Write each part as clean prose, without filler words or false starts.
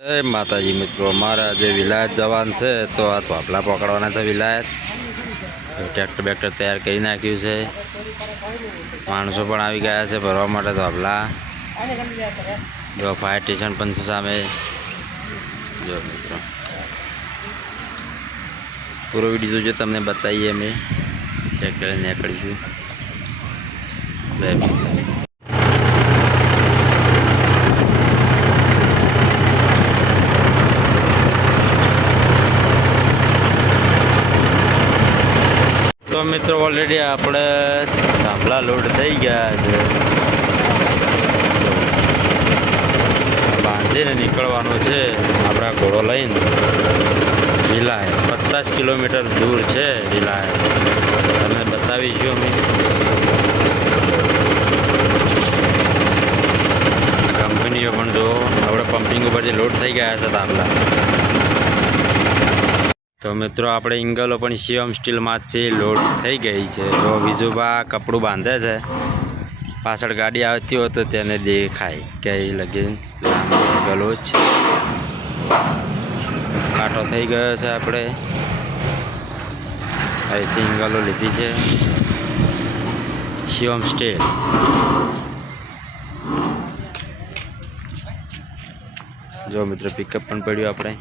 જય માતાજી મિત્રો, અમારે આજે વિલાયત જવાનું છે તો આ તોપલા પકડવાના છે. વિલાયત ટ્રેક્ટર બેક્ટર તૈયાર કરી નાખ્યું છે. માણસો પણ આવી ગયા છે ભરવા માટે તોપલા. જો ફાયર સ્ટેશન પણ છે સામે. જો મિત્રો પૂરો વિડીયો જો તમને બતાવીએ અમે ટ્રેક્ટર નીકળીશું. તો મિત્રો ઓલરેડી આપણે થાંભલા લોડ થઈ ગયા છે. બાંધીને નીકળવાનો છે આપણા ઘોડો લઈને. વિલાયત 50 કિલોમીટર દૂર છે. વિલાયત તમને બતાવીશું અમે. કંપનીઓ પણ જો આપણે પમ્પિંગ ઉપરથી લોડ થઈ ગયા છે થાંભલા. તો મિત્રો આપણે ઇંગલો પણ શિવમ સ્ટીલમાંથી લોડ થઈ ગઈ છે. જો વિજુબા કપડું બાંધે છે, પાછળ ગાડી આવતી હોય તો તેને દેખાય કે અહીં લગીન ઇંગલો છે. કાંટો થઈ ગયો છે. આપણે અહીંથી ઇંગલો લીધી છે શિવમ સ્ટીલ. જો મિત્રો પિકઅપ પણ પડ્યું આપણે.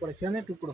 પડશે ને ટુકડો.